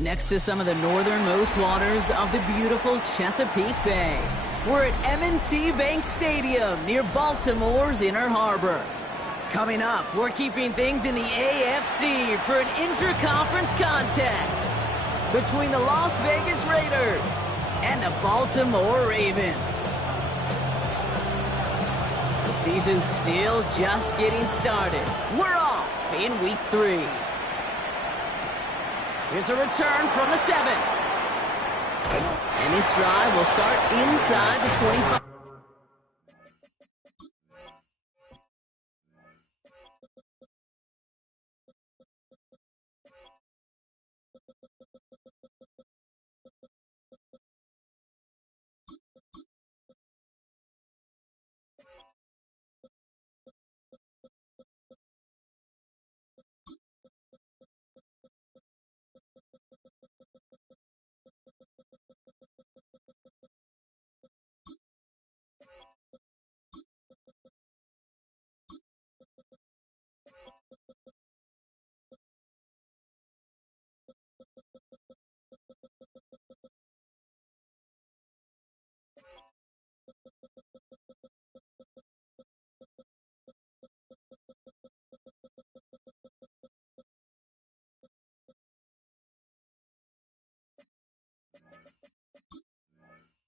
Next to some of the northernmost waters of the beautiful Chesapeake Bay, we're at M&T Bank Stadium near Baltimore's Inner Harbor. Coming up, we're keeping things in the AFC for an intra-conference contest between the Las Vegas Raiders and the Baltimore Ravens. The season's still just getting started. We're off in week 3. Here's a return from the 7. And this drive will start inside the 25.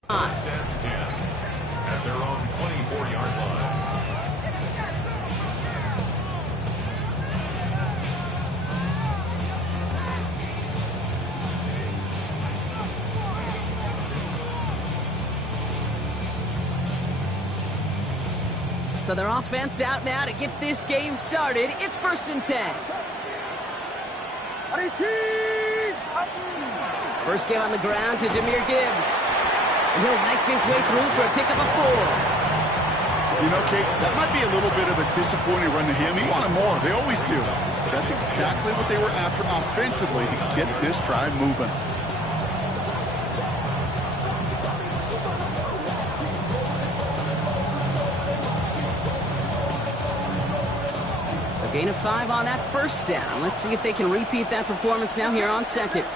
First and 10 at their own 24-yard line. So their offense out now to get this game started. It's 1st and 10. First game on the ground to Jahmyr Gibbs. And he'll knife his way through for a pickup of 4. You know, Kate, that might be a little bit of a disappointing run to him. He wanted more. They always do. That's exactly what they were after offensively to get this drive moving. So gain of 5 on that first down. Let's see if they can repeat that performance now here on second.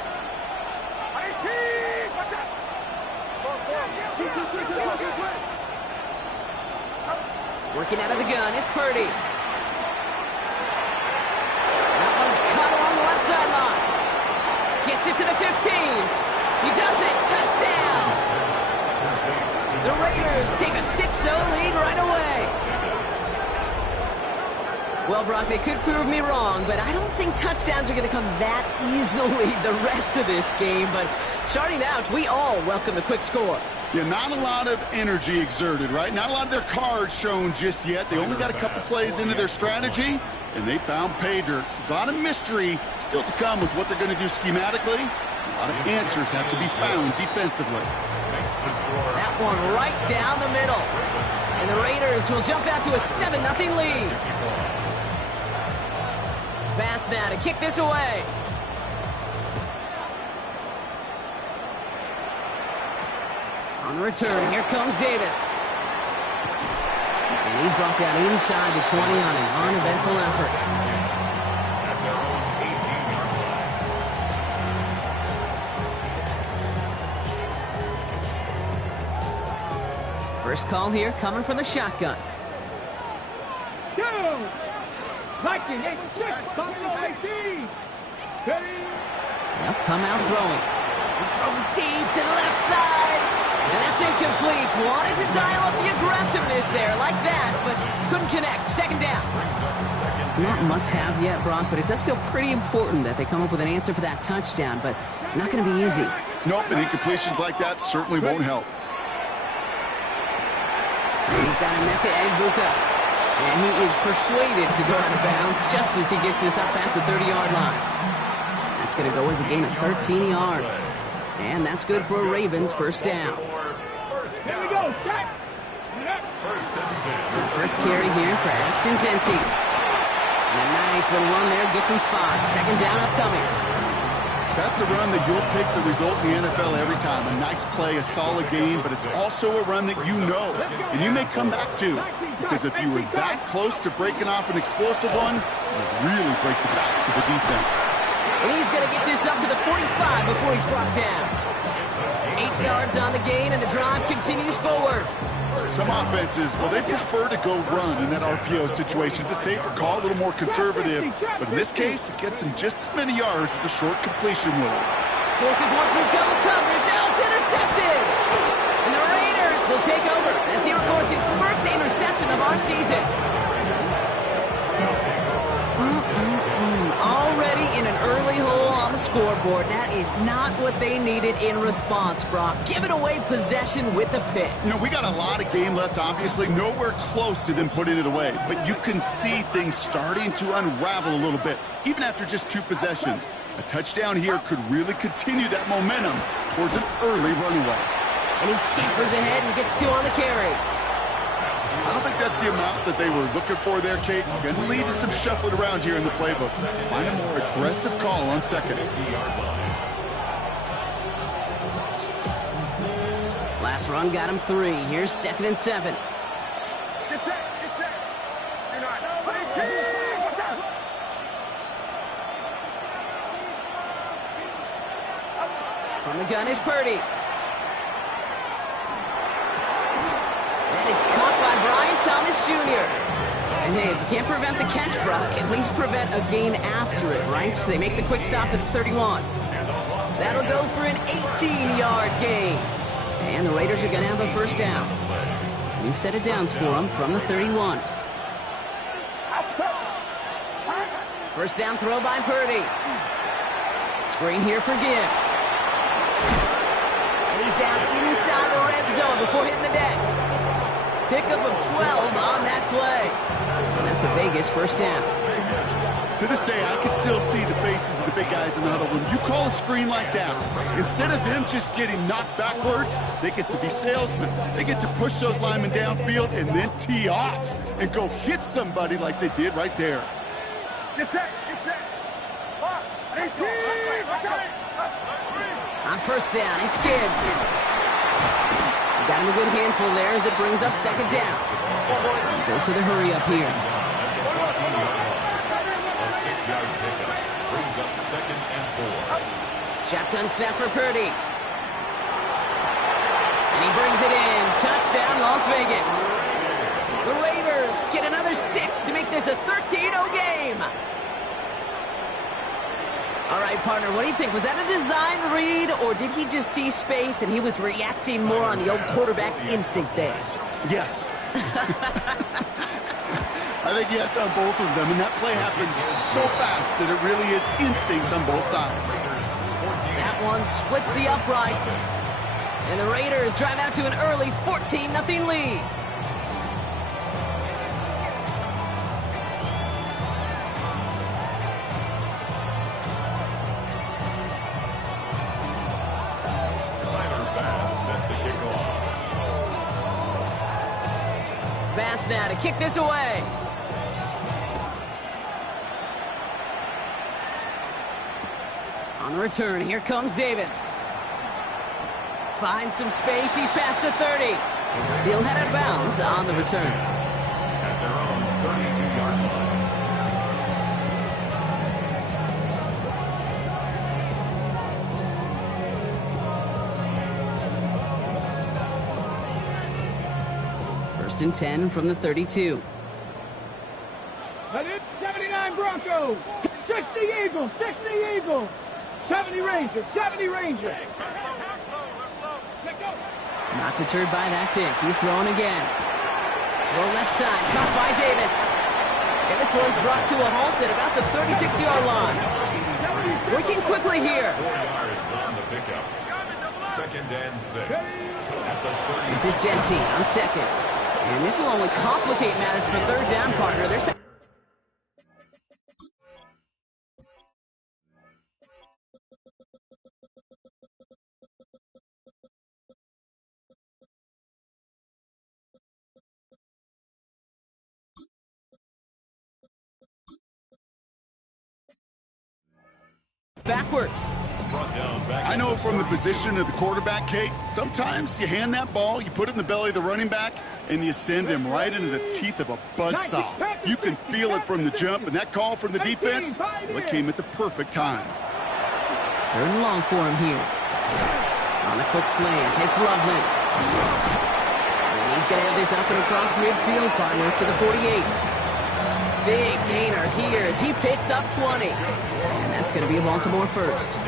Working out of the gun, it's Purdy. That one's cut along the left sideline. Gets it to the 15. He does it. Touchdown. The Raiders take a 6-0 lead right away. Well, Brock, they could prove me wrong, but I don't think touchdowns are going to come that easily the rest of this game. But starting out, we all welcome the quick score. Yeah, not a lot of energy exerted, right? Not a lot of their cards shown just yet. They only got a couple plays into their strategy, and they found pay dirt. A lot of mystery still to come with what they're going to do schematically. A lot of answers have to be found defensively. That one right down the middle. And the Raiders will jump out to a 7-0 lead. Bass now to kick this away. On the return, here comes Davis. And he's brought down inside the 20 on an uneventful effort. At their own 18-yard line. First call here coming from the shotgun. They'll come out throwing. Throw deep to the left side. And that's incomplete. Wanted to dial up the aggressiveness there like that, but couldn't connect. Second down. Not must-have yet, Brock, but it does feel pretty important that they come up with an answer for that touchdown, but not going to be easy. Nope, and incompletions like that certainly won't help. He's got Emeka Egbuka, and he is persuaded to go out of bounds just as he gets this up past the 30-yard line. That's going to go as a gain of 13 yards. And that's good for a Ravens first down. Here we go. First and 10. First carry here for Ashton Jeanty. And a nice little run there gets him 5. Second down upcoming. That's a run that you'll take the result in the NFL every time. A nice play, a solid game, but it's also a run that you know and you may come back to. Because if you were that close to breaking off an explosive one, it would really break the backs of the defense. And he's going to get this up to the 45 before he's brought down. 8 yards on the gain, and the drive continues forward. Some offenses, well, they prefer to go run in that RPO situation. It's a safer call, a little more conservative. But in this case, it gets him just as many yards as a short completion will. Forces one through double coverage. Oh, it's intercepted! And the Raiders will take over as he records his first interception of our season. Already in an early hole on the scoreboard. That is not what they needed in response, Brock. Giving away possession with the pick. You know, we got a lot of game left, obviously. Nowhere close to them putting it away. But you can see things starting to unravel a little bit, even after just 2 possessions. A touchdown here could really continue that momentum towards an early runaway. And he scampers ahead and gets 2 on the carry. I don't think that's the amount that they were looking for there, Kate. Going to lead to some shuffling around here in the playbook. Find a more aggressive call on second. Last run got him 3. Here's 2nd and 7. Get set. From the gun is Purdy. That is caught by Brian Thomas Jr. And hey, if you can't prevent the catch, Brock, at least prevent a gain after it, right? So they make the quick stop at the 31. That'll go for an 18-yard gain. And the Raiders are going to have a first down. New set of downs for them from the 31. First down throw by Purdy. Screen here for Gibbs. And he's down inside the red zone before hitting the deck. Pickup of 12 on that play. And that's a Vegas first down. To this day, I can still see the faces of the big guys in the huddle. When you call a screen like that, instead of them just getting knocked backwards, they get to be salesmen. They get to push those linemen downfield and then tee off and go hit somebody like they did right there. Get set. On first down, it's Gibbs. Got him a good handful there as it brings up second down. Goes to the hurry up here. A 6-yard pickup brings up 2nd and 4. Shotgun snap for Purdy. And he brings it in. Touchdown, Las Vegas. The Raiders get another 6 to make this a 13-0 game. All right, partner, what do you think? Was that a design read, or did he just see space and he was reacting more on the old quarterback instinct there? Yes. I think yes on both of them, and that play happens so fast that it really is instincts on both sides. That one splits the uprights. And the Raiders drive out to an early 14-0 lead. Bass now to kick this away. On the return, here comes Davis. Finds some space, he's past the 30. He'll head out of bounds on the return. At their own 32-yard line. First and 10 from the 32. 79 Broncos, 60 Eagles, 70 Rangers, 70 Rangers. Not deterred by that pick, he's throwing again. Throw left side, caught by Davis. And this one's brought to a halt at about the 36-yard line. Working quickly here. 4 yards on the pickup. 2nd and 6. At the 30. This is Genty on second. And this will only complicate matters for third down, partner. There's backwards. I know from the position of the quarterback, Kate, sometimes you hand that ball, you put it in the belly of the running back, and you send him right into the teeth of a buzzsaw. You can feel it from the jump, and that call from the defense, well, it came at the perfect time. Third and long for him here. On the quick slant, it's Loveland. And he's going to have this up and across midfield, partner, to the 48. Big gainer here as he picks up 20. And that's going to be a Baltimore first.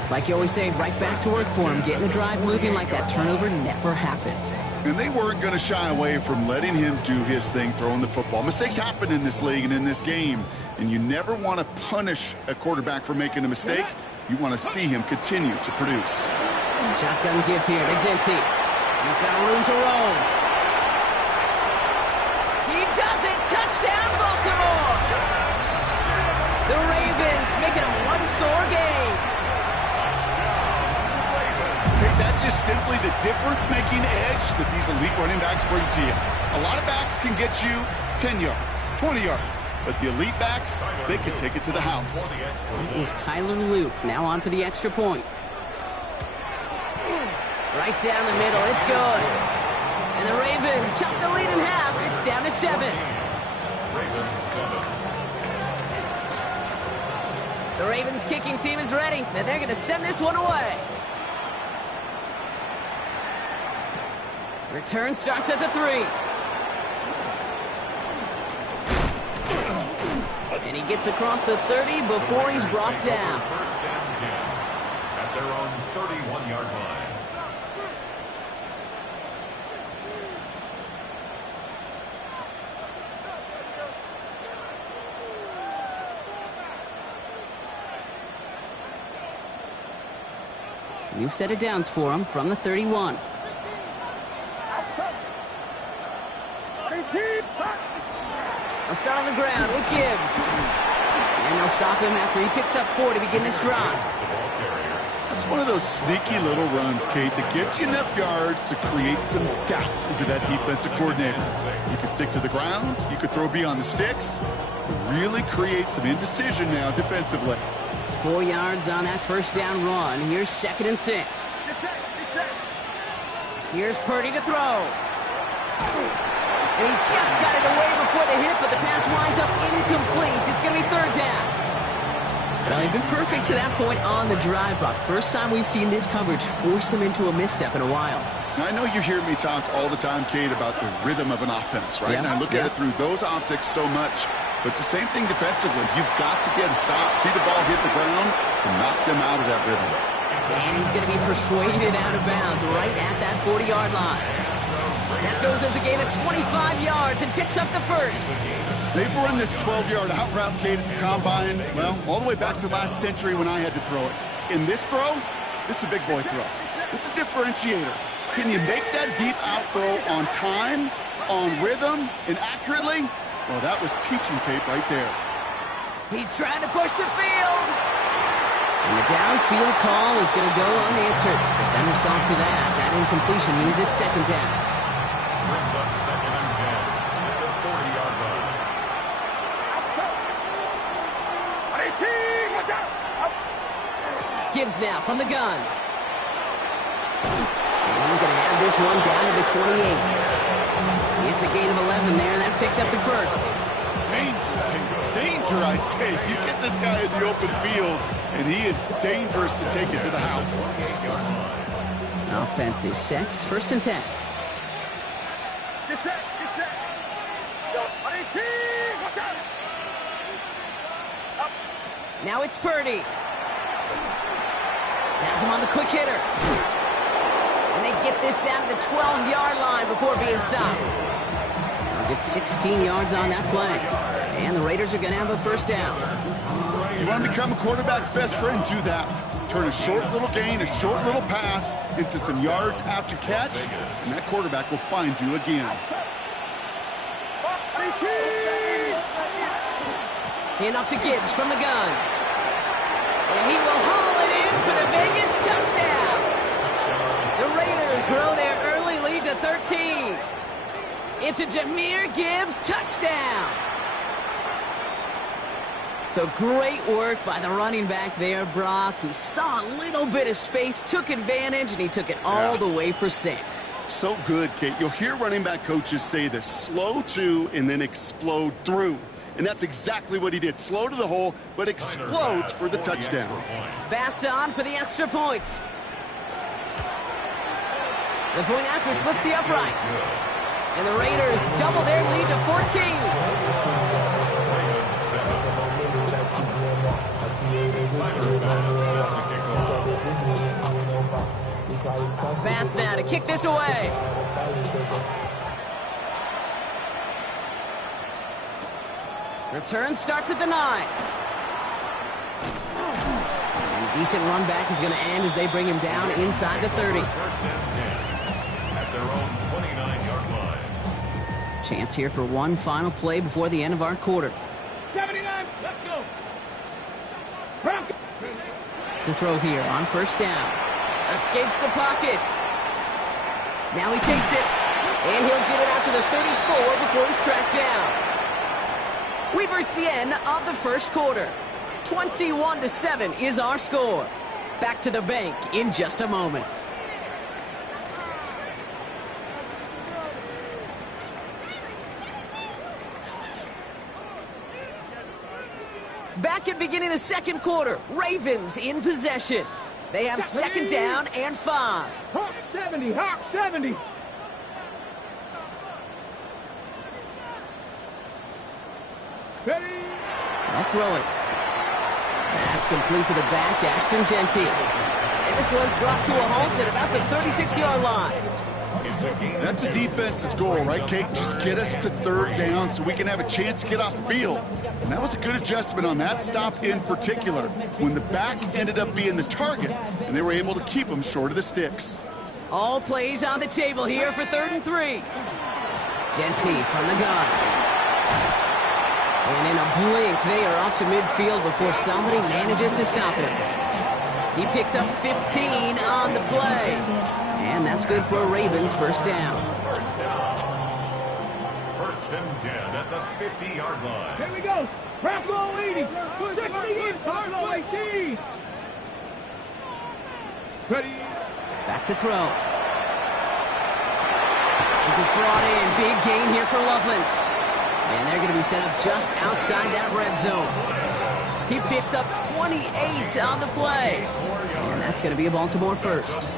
It's like you always say, right back to work for him, getting the drive moving like that turnover never happened. And they weren't going to shy away from letting him do his thing, throwing the football. Mistakes happen in this league and in this game, and you never want to punish a quarterback for making a mistake. You want to see him continue to produce. Shotgun give here to Gentry. He's got room to roam. He does it! Touchdown, Baltimore! The Ravens making a one-score game. Okay, that's just simply the difference-making edge that these elite running backs bring to you. A lot of backs can get you 10 yards, 20 yards, but the elite backs, they can take it to the house. That is Tyler Luke, now on for the extra point. Right down the middle, it's good. And the Ravens chop the lead in half. It's down to 7. The Ravens kicking team is ready, and they're going to send this one away. Return starts at the 3. And he gets across the 30 before he's brought down. First down 10 at their own 31-yard line. New set of downs for him from the 31. They'll start on the ground with Gibbs. And they'll stop him after he picks up 4 to begin this drive. That's one of those sneaky little runs, Kate, that gets you enough yards to create some doubt into that defensive coordinator. You could stick to the ground, you could throw beyond the sticks, really create some indecision now defensively. 4 yards on that first down run. Here's 2nd and 6. Here's Purdy to throw. And he just got it away before the hit, but the pass winds up incomplete. It's going to be 3rd down. Well, he's been perfect to that point on the drive, Brock. First time we've seen this coverage force him into a misstep in a while. Now, I know you hear me talk all the time, Kate, about the rhythm of an offense, right? Yeah, And I look at it through those optics so much. But it's the same thing defensively. You've got to get a stop, see the ball hit the ground to knock them out of that rhythm. And he's going to be persuaded out of bounds right at that 40-yard line. That goes as a gain of 25 yards and picks up the first. They've run this 12-yard out route, Kate, at the combine, well, all the way back to last century when I had to throw it. In this throw, this is a big boy throw. This is a differentiator. Can you make that deep out throw on time, on rhythm, and accurately? Well, that was teaching tape right there. He's trying to push the field. And the downfield call is going to go unanswered. Defender saw to that. That incompletion means it's 2nd down. Brings up 2nd and 10 at the 40-yard line. Gibbs now from the gun. And he's going to have this one down to the 28. It's a gain of 11 there, and that picks up the first. Danger, I say. You get this guy in the open field, and he is dangerous to take it to the house. Offense is set. 1st and 10. Get set. Now it's Purdy. Has him on the quick hitter. And they get this down to the 12-yard line before being stopped. They'll get 16 yards on that play. And the Raiders are going to have a 1st down. You want to become a quarterback's best friend, do that. Turn a short little gain, a short little pass into some yards after catch, and that quarterback will find you again. Enough to Gibbs from the gun. And he will haul it in for the Vegas touchdown. The Raiders grow their early lead to 13. It's a Jahmyr Gibbs touchdown. So great work by the running back there, Brock. He saw a little bit of space, took advantage, and he took it all the way for 6. So good, Kate. You'll hear running back coaches say this: slow to and then explode through. and that's exactly what he did. Slow to the hole, but explodes for the touchdown. Pass on for the extra point. The point after splits the uprights. And the Raiders double their lead to 14. Pass now to kick this away. Return starts at the 9. And decent run back is going to end as they bring him down inside the 30. First and 10 at their own 29-yard line. Chance here for one final play before the end of our quarter. 79, let's go. To throw here on first down. Escapes the pocket. Now he takes it. And he'll get it out to the 34 before he's tracked down. We've reached the end of the first quarter. 21-7 is our score. Back to the bank in just a moment. Back at beginning of the second quarter, Ravens in possession. They have second down and 5. Hawk 70, Hawk 70. Ready? I'll throw it. That's complete to the back, Ashton Jeanty. And this one's brought to a halt at about the 36-yard line. That's a defense's goal, right, Kate? Just get us to third down so we can have a chance to get off the field. And that was a good adjustment on that stop in particular, when the back ended up being the target, and they were able to keep him short of the sticks. All plays on the table here for 3rd and 3. Jeanty from the gun. And in a blink, they are off to midfield before somebody manages to stop him. He picks up 15 on the play. And that's good for a Ravens first down. First down. First and 10 at the 50-yard line. Here we go. Bronco 80. 60 in Bronco 18. Ready? Back to throw. This is brought in. Big gain here for Loveland. And they're going to be set up just outside that red zone. He picks up 28 on the play. And that's going to be a Baltimore first.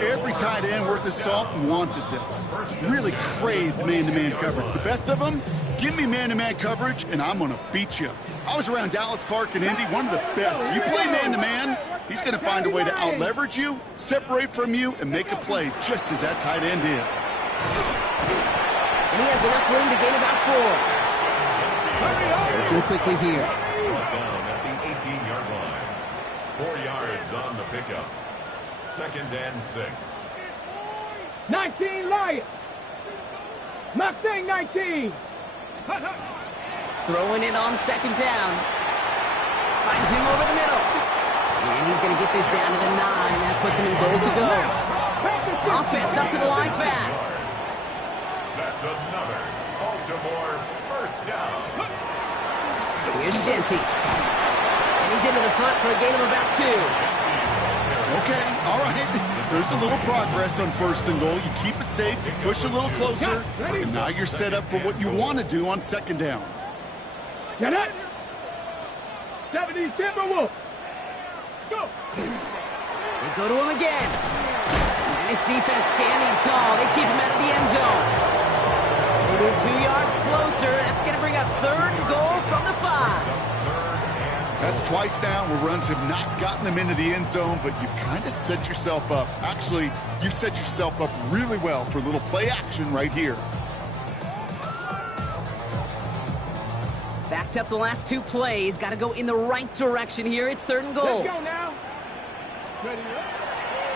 Every tight end worth his salt wanted this. Really craved man-to-man coverage. The best of them, give me man-to-man coverage, and I'm going to beat you. I was around Dallas Clark and Indy, one of the best. You play man-to-man, he's going to find a way to out-leverage you, separate from you, and make a play just as that tight end did. And he has enough room to gain about 4. Working quickly here. Down at the 18-yard line. 4 yards on the pickup. Second and 6. 19 Lions. Mustang 19. Throwing it on second down. Finds him over the middle. And he's going to get this down to the 9. That puts him in goal to go. Offense up to the line fast. That's another Baltimore first down. Here's Jeanty. And he's into the front for a gain of about 2. Okay, all right. There's a little progress on first and goal. You keep it safe, you push a little closer, and now you're set up for what you want to do on second down. Get it? 70 Timberwolves. Go. They go to him again. And his defense standing tall. They keep him out of the end zone. They move 2 yards closer. That's going to bring up 3rd and goal from the 5. That's twice now where runs have not gotten them into the end zone, but you've kind of set yourself up. Actually, you've set yourself up really well for a little play action right here. Backed up the last 2 plays. Got to go in the right direction here. It's 3rd and goal. Let's go now. Ready?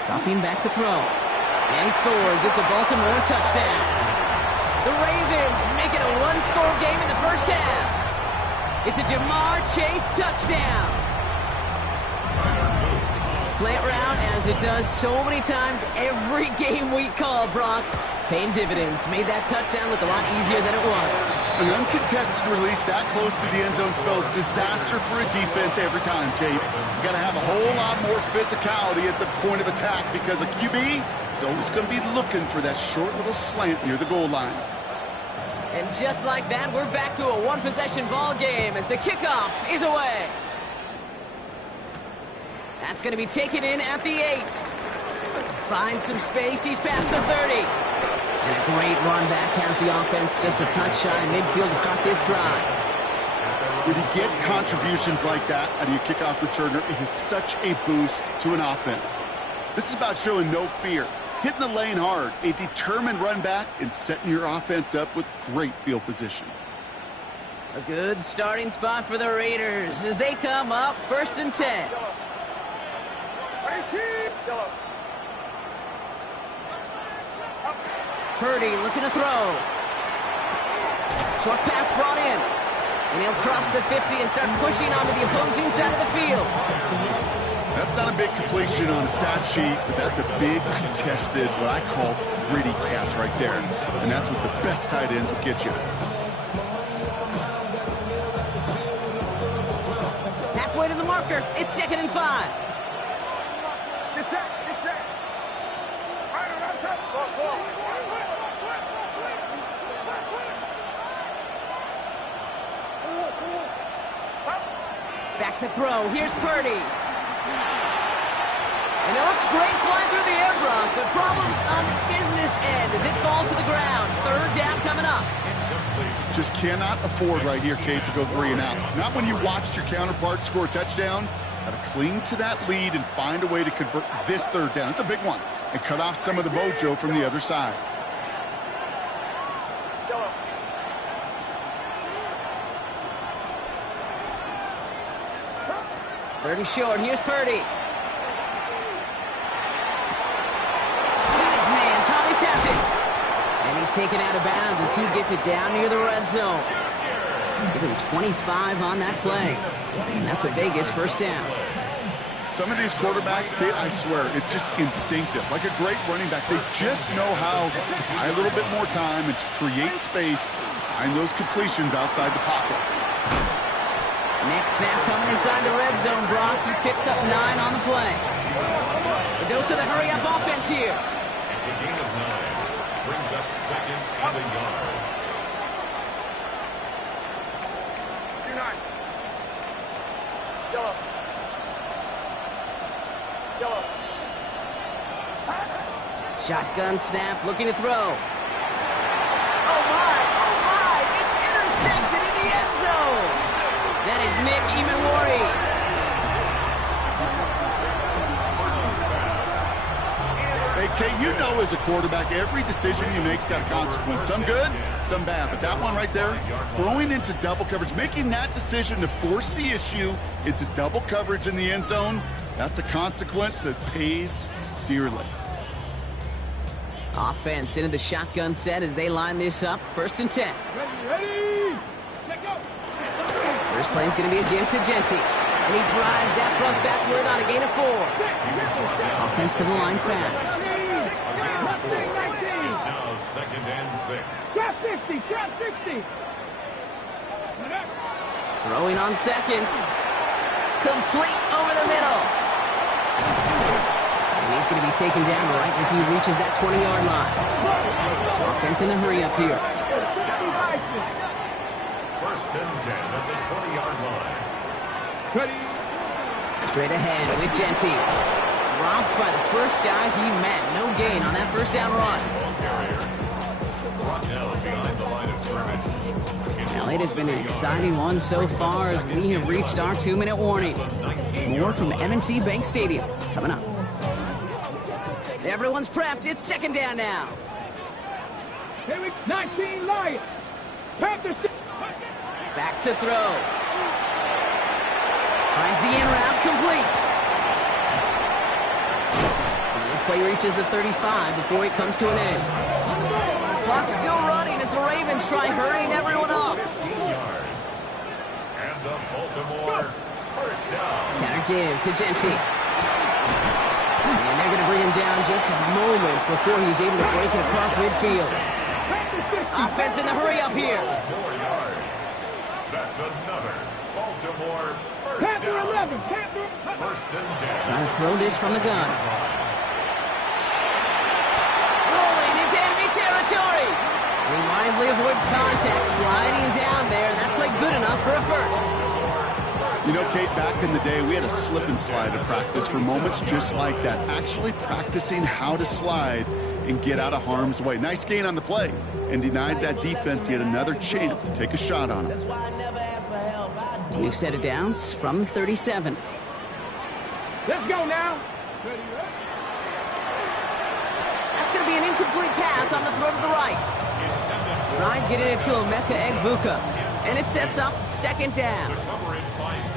Dropping back to throw. And he scores. It's a Baltimore touchdown. The Ravens make it a 1-score game in the first half. It's a Jamar Chase touchdown. Slant route, as it does so many times every game we call, Brock. Paying dividends. Made that touchdown look a lot easier than it was. An uncontested release that close to the end zone spells disaster for a defense every time, Kate. You got to have a whole lot more physicality at the point of attack because a QB is always going to be looking for that short little slant near the goal line. And just like that, we're back to a one-possession ball game as the kickoff is away. That's going to be taken in at the 8. Finds some space. He's past the 30. And a great run back has the offense just a touch shy midfield to start this drive. When you get contributions like that out of your kickoff returner, it is such a boost to an offense. This is about showing no fear, hitting the lane hard, a determined run back, and setting your offense up with great field position. A good starting spot for the Raiders as they come up 1st and 10. Purdy looking to throw. Short pass brought in. And he'll cross the 50 and start pushing onto the opposing side of the field. That's not a big completion on a stat sheet, but that's a big contested, what I call gritty catch right there. And that's what the best tight ends will get you. Halfway to the marker. It's 2nd and 5. Back to throw. Here's Purdy. And it looks great flying through the air, Brock, but problems on the business end as it falls to the ground. 3rd down coming up. Just cannot afford right here, Kate, to go 3 and out. Not when you watched your counterpart score a touchdown. Got to cling to that lead and find a way to convert this 3rd down. It's a big one. And cut off some of the mojo from the other side. Third and short. Here's Purdy. Got his man. Thomas has it. And he's taken out of bounds as he gets it down near the red zone. Give him 25 on that play. And that's a Vegas 1st down. Some of these quarterbacks, Kate, I swear, it's just instinctive. Like a great running back, they just know how to buy a little bit more time and to create space to find those completions outside the pocket. Next snap coming inside the red zone, Brock. He picks up 9 on the play. A dose of the hurry-up offense here. It's a gain of 9. Brings up 2nd and a yard. Shotgun snap, looking to throw. Oh my, it's intercepted in the end zone. That is Nick Emmanwori. Hey, Kate, you know as a quarterback, every decision you make's got a consequence. Some good, some bad. But that one right there, throwing into double coverage, making that decision to force the issue into double coverage in the end zone, that's a consequence that pays dearly. Offense into the shotgun set as they line this up. 1st and 10. Ready! Go! First play is going to be a give to Genty. And he drives that front backward on a gain of 4. Offensive line fast. It's now 2nd and 6. Shot 50! Shot 50! Throwing on 2nd. Complete over the middle. And he's going to be taken down right as he reaches that 20-yard line. Offense in the hurry up here. 1st and 10 at the 20-yard line. Ready! Straight ahead with Genty. Dropped by the first guy he met. No gain on that 1st down run. Ball carrier. Brought down behind the line of scrimmage. Well, it has been an exciting one so far as we have reached our 2-minute warning. More from M&T Bank Stadium coming up. Everyone's prepped. It's 2nd down now. Here we 19 Lions. Panthers. Back to throw. Finds the in route complete. And this play reaches the 35 before it comes to an end. Clock's still running as the Ravens try hurrying everyone up. 15 yards. And the Baltimore 1st down. Counter give to Genty. And they're going to bring him down just a moment before he's able to break it across midfield. Offense in the hurry up here. 4 yards. That's another Baltimore 1st Panther down. 11. Panther. 1st and 10. Trying to throw this from the gun. Rolling into enemy territory. And he winds wisely avoids contact, sliding down there. That played good enough for a first. You know, Kate, back in the day, we had a slip and slide to practice for moments just like that. Actually practicing how to slide and get out of harm's way. Nice gain on the play, and denied that defense yet another chance to take a shot on him. New set of downs from 37. Let's go now. That's going to be an incomplete pass on the throw to the right. Tried getting it to Emeka Egbuka, and it sets up second down.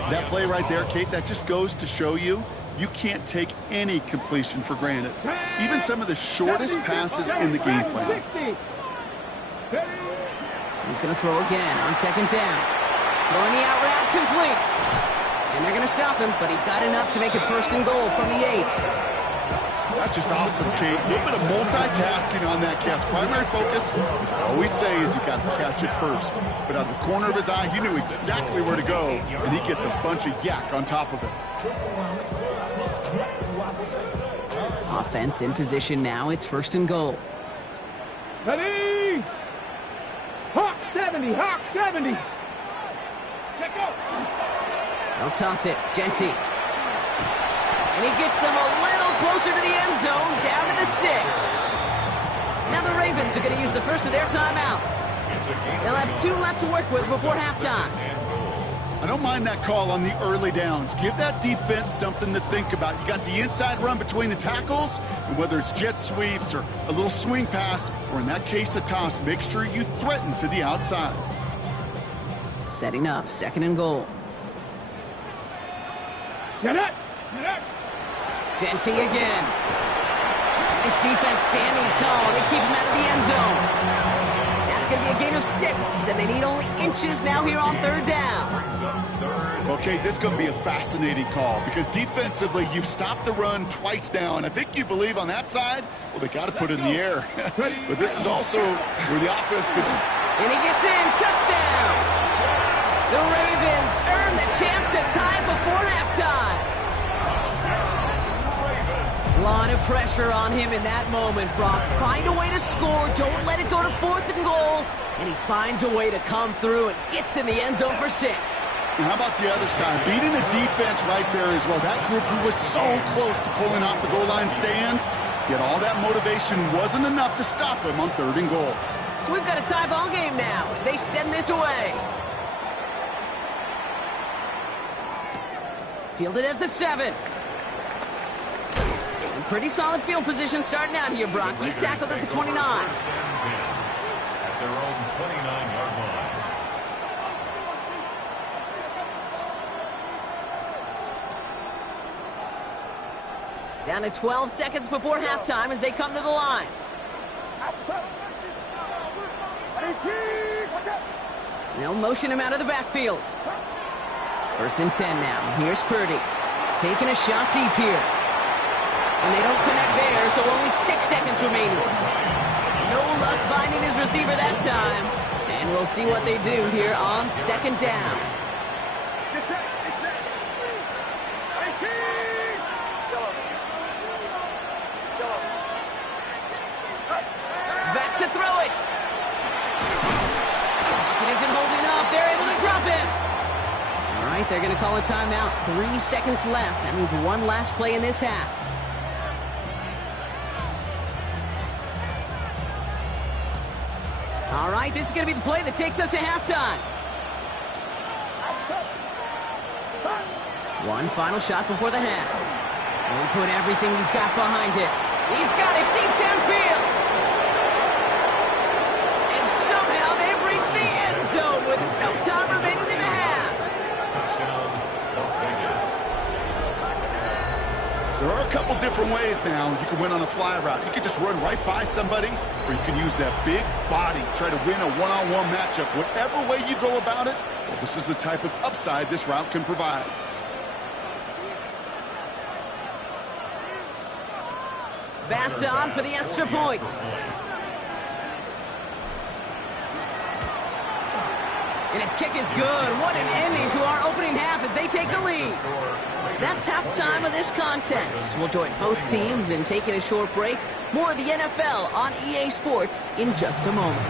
That play right there, Kate, that just goes to show you can't take any completion for granted. Even some of the shortest passes in the game plan. He's going to throw again on second down. Throwing the out route complete. And they're going to stop him, but he got enough to make it first and goal from the 8. That's just awesome, Kate. A little bit of multitasking on that catch. Primary focus, as I always say, is you got to catch it first. But out of the corner of his eye, he knew exactly where to go, and he gets a bunch of yak on top of it. Offense in position now. It's first and goal. Ready? Hawk 70, Hawk 70. Check out. They'll toss it. Genty. And he gets them a little closer to the end zone, down to the 6. Now the Ravens are going to use the first of their timeouts. They'll have 2 left to work with before halftime. I don't mind that call on the early downs. Give that defense something to think about. You got the inside run between the tackles, and whether it's jet sweeps or a little swing pass, or in that case a toss, make sure you threaten to the outside. Setting up, second and goal. Get it! Get it! Genty again. This defense standing tall. They keep him out of the end zone. That's going to be a gain of 6, and they need only inches now here on third down. Okay, this is going to be a fascinating call because defensively, you've stopped the run twice now, and I think you believe on that side, well, they got to put it in the air. But this is also where the offense could... And he gets in. Touchdown! The Ravens earn the chance to tie before halftime. A lot of pressure on him in that moment, Brock. Find a way to score. Don't let it go to fourth and goal. And he finds a way to come through and gets in the end zone for 6. And how about the other side? Beating the defense right there as well. That group who was so close to pulling off the goal line stand, yet all that motivation wasn't enough to stop him on third and goal. So we've got a tie ball game now as they send this away. Fielded at the 7. And pretty solid field position starting out here, Brock. He's tackled at the 29. At their own 29-yard line. Down to 12 seconds before halftime as they come to the line. They'll motion him out of the backfield. First and 10 now. Here's Purdy. Taking a shot deep here. And they don't connect there, so only 6 seconds remaining. No luck finding his receiver that time. And we'll see what they do here on second down. Back to throw it. It isn't holding up. They're able to drop him. All right, they're going to call a timeout. 3 seconds left. That means one last play in this half. All right, this is going to be the play that takes us to halftime. One final shot before the half. He'll put everything he's got behind it. He's got it deep downfield. And somehow they've reached the end zone with no time remaining in the half. Touchdown, Las Vegas. There are a couple different ways now you can win on a fly route. You can just run right by somebody, or you can use that big body, try to win a one-on-one matchup. Whatever way you go about it, well, this is the type of upside this route can provide. Bass on for the extra point. And his kick is good. What an ending to our opening half as they take the lead. That's halftime of this contest. We'll join both teams in taking a short break. More of the NFL on EA Sports in just a moment.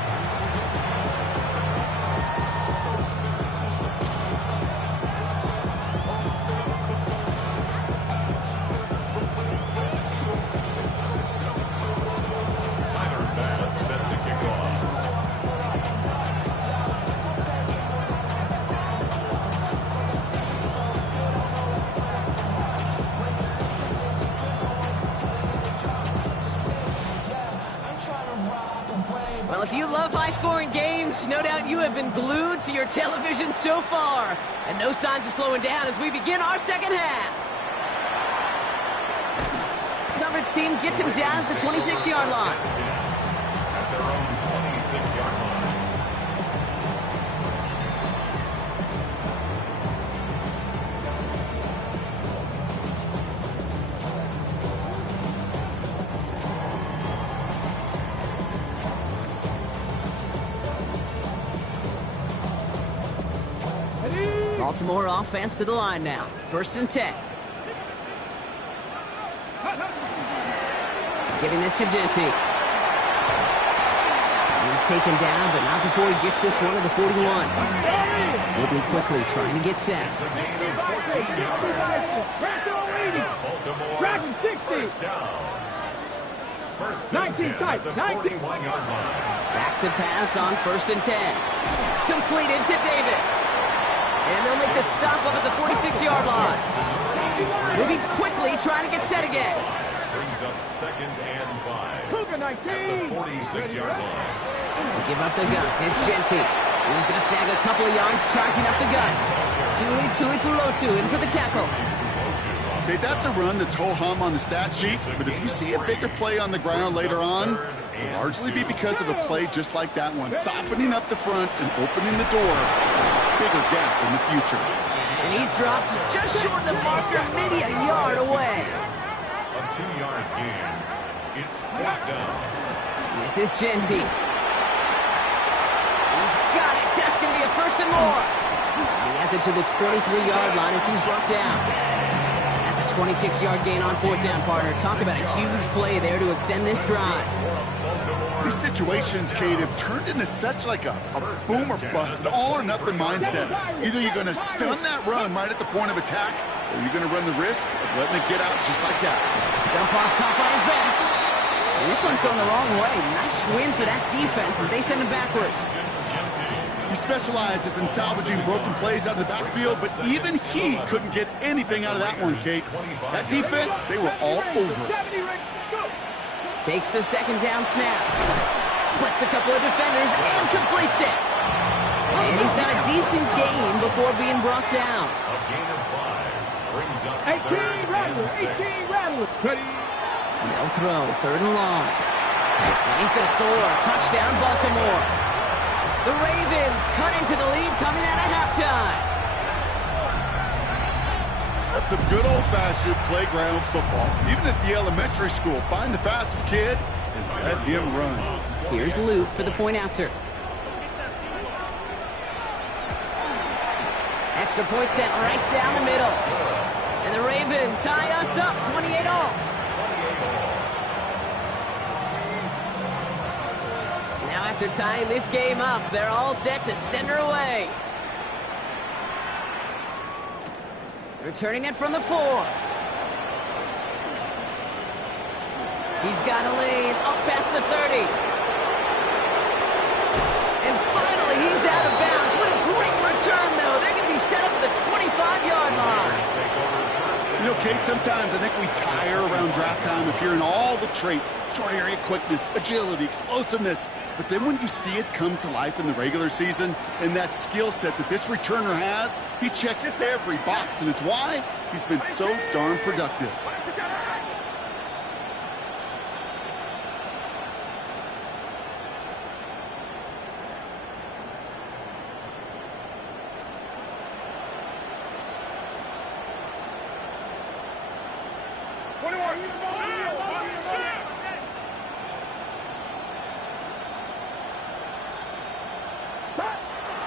Well, if you love high-scoring games, no doubt you have been glued to your television so far. And no signs of slowing down as we begin our second half. Coverage team gets him down at the 26-yard line. At their own 26-yard line. Baltimore offense to the line now. 1st and 10. Giving this to Jeanty. He's taken down, but not before he gets this one to the 41. Moving quickly, trying to get set. Baltimore, first down. 19 tight, 19. Back to pass on 1st and 10. Completed to Davis. And they'll make the stop up at the 46-yard line. Moving quickly, trying to get set again. Brings up 2nd and 5. Cougar 19. At the 46-yard line. They give up the guts. It's Jeanty. He's going to snag a couple of yards, charging up the guts. Tuli Pulotu in for the tackle. Okay, that's a run that's ho-hum on the stat sheet, but if you see a bigger play on the ground later on, it'll largely be because of a play just like that one, softening up the front and opening the door. Bigger gap in the future. And he's dropped just short of the marker, maybe a yard away. A 2-yard gain. It's fourth down. This is Jeanty. He's got it. That's going to be a 1st and more. He has it to the 23-yard line as he's brought down. That's a 26-yard gain on 4th down, partner. Talk about a huge play there to extend this drive. These situations, Kate, have turned into such like a boom or bust, an all-or-nothing mindset. Either you're going to stun that run right at the point of attack, or you're going to run the risk of letting it get out just like that. Jump off, caught by his back. And this one's going the wrong way. Nice win for that defense as they send him backwards. He specializes in salvaging broken plays out of the backfield, but even he couldn't get anything out of that one, Kate. That defense, they were all over it. Takes the 2nd down snap. Splits a couple of defenders and completes it. And he's got a decent gain before being brought down. A gain of 5 brings up 18 Rattlers. 18 Rattlers. Ready. No throw, 3rd and long. And he's going to score. Touchdown, Baltimore. The Ravens cut into the lead coming out of halftime. That's some good old-fashioned playground football. Even at the elementary school, find the fastest kid and let him run. Here's Luke for the point after. Extra point sent right down the middle. And the Ravens tie us up 28-all. Now after tying this game up, they're all set to send her away. Returning it from the 4. He's got a lane up past the 30. And finally, he's out of bounds. What a great return, though. They're going to be set up at the 25-yard line. You know, Kate, sometimes I think we tire around draft time of hearing all the traits, short area quickness, agility, explosiveness. But then when you see it come to life in the regular season and that skill set that this returner has, he checks every box, and it's why he's been so darn productive.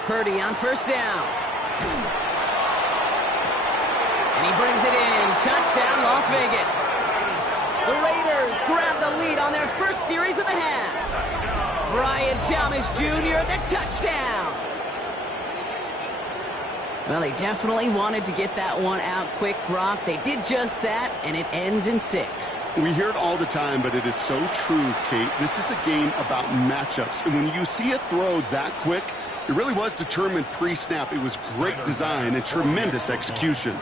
Purdy on 1st down. And he brings it in. Touchdown, Las Vegas. The Raiders grab the lead on their first series of the half. Brian Thomas Jr., the touchdown. Well, they definitely wanted to get that one out quick, Brock. They did just that, and it ends in 6. We hear it all the time, but it is so true, Kate. This is a game about matchups. And when you see a throw that quick, it really was determined pre-snap. It was great design and tremendous execution.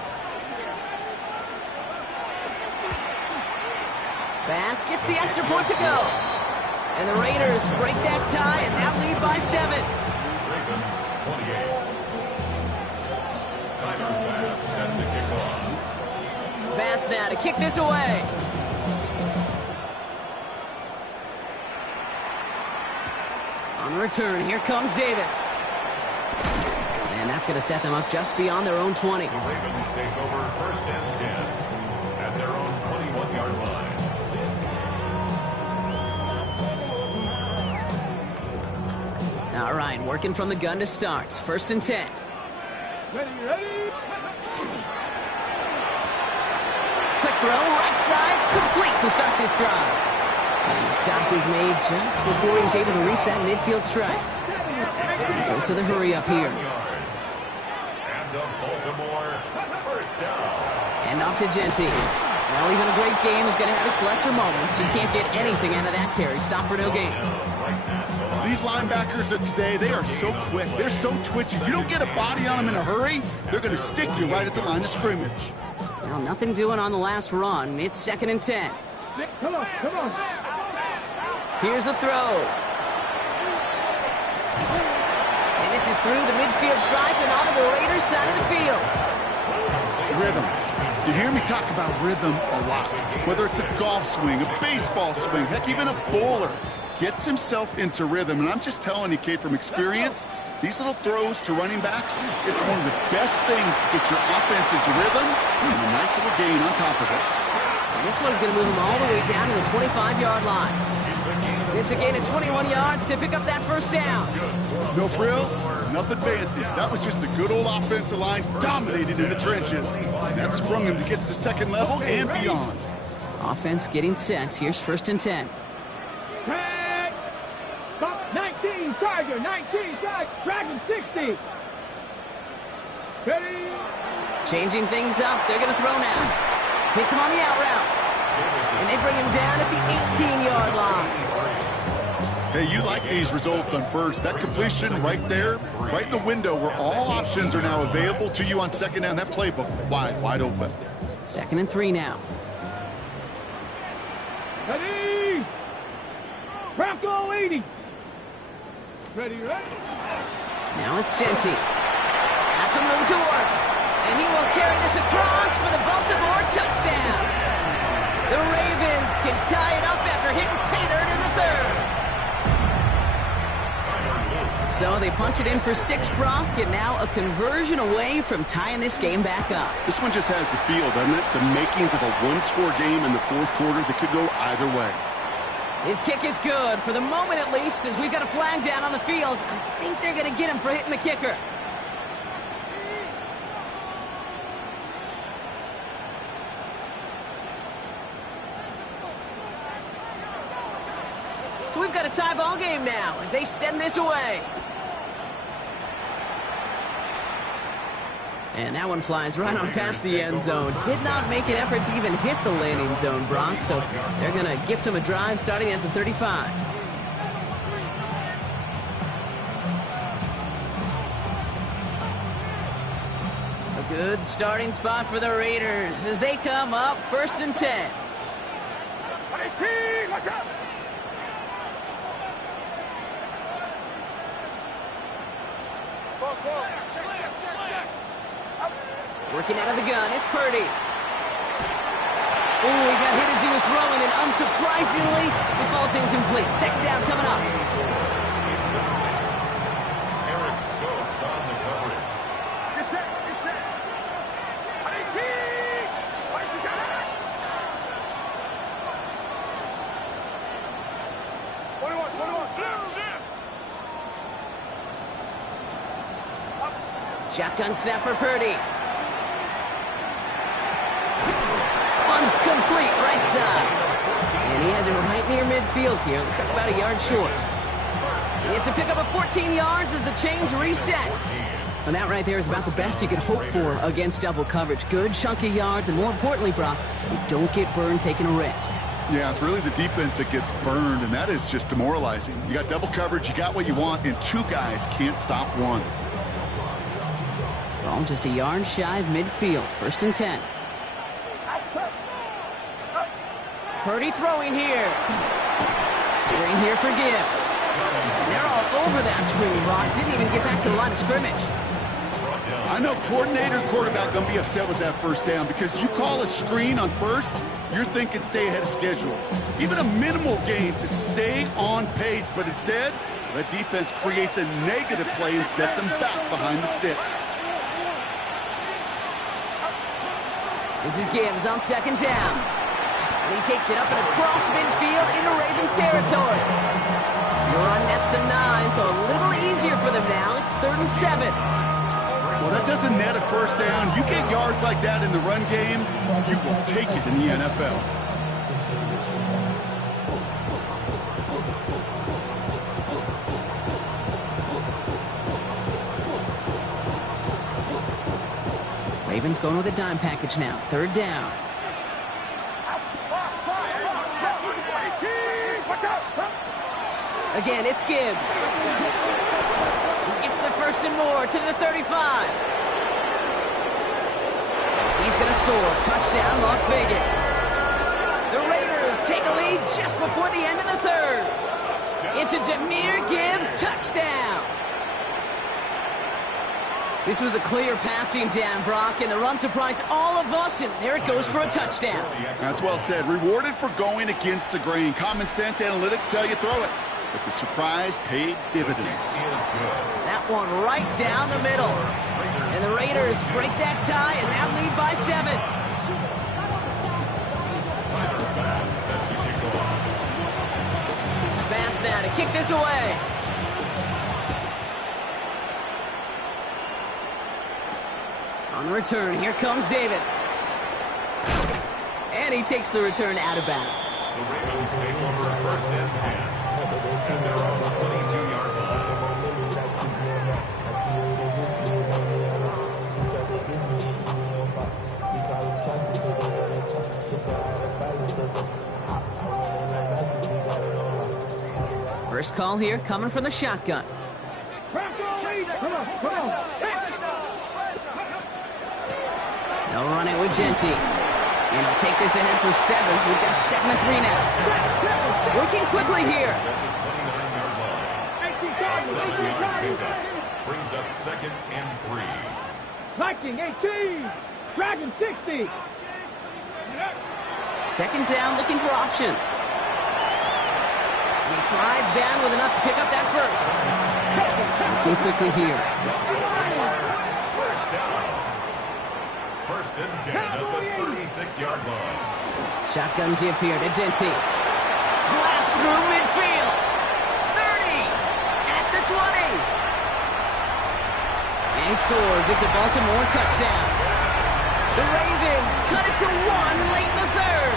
Bass gets the extra point to go. And the Raiders break that tie and now lead by 7. Ravens 28. Tyler Bass set to kick off. Bass now to kick this away. On the return, here comes Davis. And that's going to set them up just beyond their own 20. The Ravens take over first and 10 at their own 21-yard line. All right, working from the gun to start. First and 10. Ready. Quick throw, right side, complete to start this drive. And the stop is made just before he's able to reach that midfield strike. Goes to the hurry up here. And the Baltimore first down. And off to Genty. Well, even a great game is going to have its lesser moments. You can't get anything out of that carry. Stop for no gain. These linebackers of today, they are so quick. They're so twitchy. You don't get a body on them in a hurry, they're going to stick you right at the line of scrimmage. Well, nothing doing on the last run. It's second and 10. Come on. Here's a throw. And this is through the midfield stripe and onto the Raiders side of the field. Rhythm. You hear me talk about rhythm a lot. Whether it's a golf swing, a baseball swing, heck, even a bowler gets himself into rhythm. And I'm just telling you, Kate, from experience, these little throws to running backs, it's one of the best things to get your offense into rhythm and a nice little gain on top of it. And this one's going to move him all the way down to the 25-yard line. It's a gain of 21 yards to pick up that first down. No frills, nothing fancy. That was just a good old offensive line dominated in the trenches. That sprung him to get to the second level and beyond. Offense getting set. Here's first and 10. Drag. Stop. 19, Charger. 19, Charger. Dragon 60. Ready. Changing things up. They're going to throw now. Hits him on the out route. And they bring him down at the 18-yard line. Hey, you like these results on first. That completion right there, right in the window where all options are now available to you on second down. That playbook wide open. Second and 3 now. Ready. Bronco 80. Ready. Now it's Genty. Has some room to work. And he will carry this across for the Baltimore touchdown. The Ravens can tie it up after hitting pay dirt in the third. So they punch it in for 6, Brock, and now a conversion away from tying this game back up. This one just has the feel, doesn't it? The makings of a one-score game in the fourth quarter that could go either way. His kick is good, for the moment at least, as we've got a flag down on the field. I think they're going to get him for hitting the kicker. So we've got a tie ball game now as they send this away. And that one flies right on past the end zone. Did not make an effort to even hit the landing zone, Brock. So they're going to gift him a drive starting at the 35. A good starting spot for the Raiders as they come up first and 10. Watch out. Working out of the gun, it's Purdy. Oh, he got hit as he was throwing, and unsurprisingly, it falls incomplete. Second down coming up. Eric Stokes on the coverage. Get set. 21. Shotgun snap for Purdy. One's complete, right side. And he has it right near midfield here. Looks like about a yard short. It's a pickup of 14 yards as the chains reset. And that right there is about the best you could hope for against double coverage. Good chunky yards, and more importantly, Brock, you don't get burned taking a risk. Yeah, it's really the defense that gets burned, and that is just demoralizing. You got double coverage, you got what you want, and 2 guys can't stop one. Ball just a yard shy of midfield. First and 10. Purdy throwing here. Screen here for Gibbs. And they're all over that screen, Brock. Didn't even get back to the line of scrimmage. I know coordinator and quarterback going to be upset with that first down because you call a screen on first, you're thinking stay ahead of schedule. Even a minimal gain to stay on pace, but instead, the defense creates a negative play and sets them back behind the sticks. This is Gibbs on second down. And he takes it up and across midfield into Ravens territory. The run nets them 9, so a little easier for them now. It's 3rd and 7. Well, that doesn't net a first down. You get yards like that in the run game, you will take it in the NFL. Ravens going with a dime package now. 3rd down. Again, it's Gibbs. He gets the 1st and more to the 35. He's going to score. Touchdown, Las Vegas. The Raiders take a lead just before the end of the 3rd. It's a Jahmyr Gibbs touchdown. This was a clear passing down, Brock, and the run surprised all of us, and there it goes for a touchdown. That's well said. Rewarded for going against the grain. Common sense analytics tell you throw it, but the surprise paid dividends. That one right down the middle. And the Raiders break that tie and now lead by 7. Pass now to kick this away. On the return, here comes Davis. And he takes the return out of bounds. The Ravens take over 1st and 10. And they're on the 22-yard line. First call here coming from the shotgun. They'll run it with Genty. And he'll take this ahead for 7. We've got 2nd and 3 now. Working quickly here. Brings up 2nd and 3. Viking 18. Dragon 60. 2nd down, looking for options. And he slides down with enough to pick up that 1st. Looking quickly here. First down. 1st and 10 at the 36-yard line. Shotgun give here to Genty. Blast through midfield. 30 at the 20. And he scores. It's a Baltimore touchdown. The Ravens cut it to 1 late in the 3rd.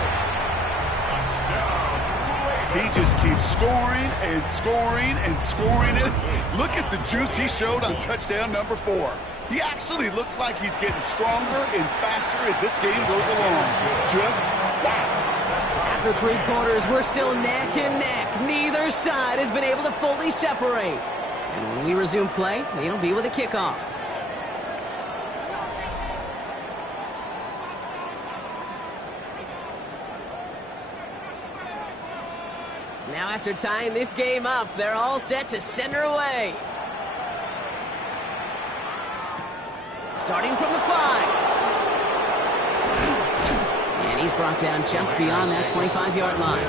He just keeps scoring and scoring and scoring it. Look at the juice he showed on touchdown number 4. He actually looks like he's getting stronger and faster as this game goes along. Just wow. After 3 quarters, we're still neck and neck. Neither side has been able to fully separate. And when we resume play, it'll be with a kickoff. Now after tying this game up, they're all set to send her away. Starting from the 5. And he's brought down just beyond that 25-yard line.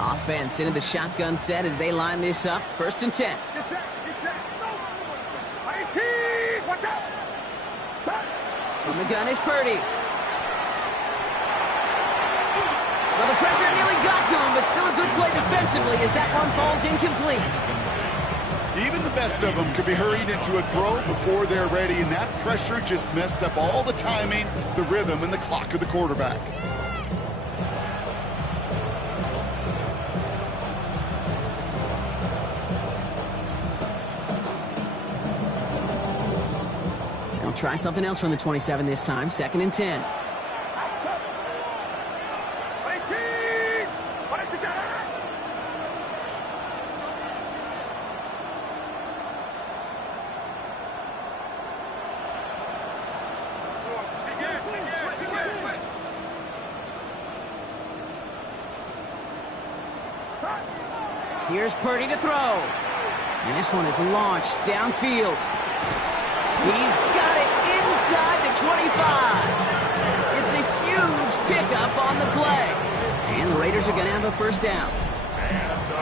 Offense into the shotgun set as they line this up. 1st and 10. From the gun is Purdy. Well, the pressure nearly got to him, but still a good play defensively as that one falls incomplete. Even the best of them could be hurried into a throw before they're ready, and that pressure just messed up all the timing, the rhythm, and the clock of the quarterback. They'll try something else from the 27 this time. 2nd and 10. Here's Purdy to throw. And this one is launched downfield. He's got it inside the 25. It's a huge pickup on the play. And the Raiders are going to have a first down.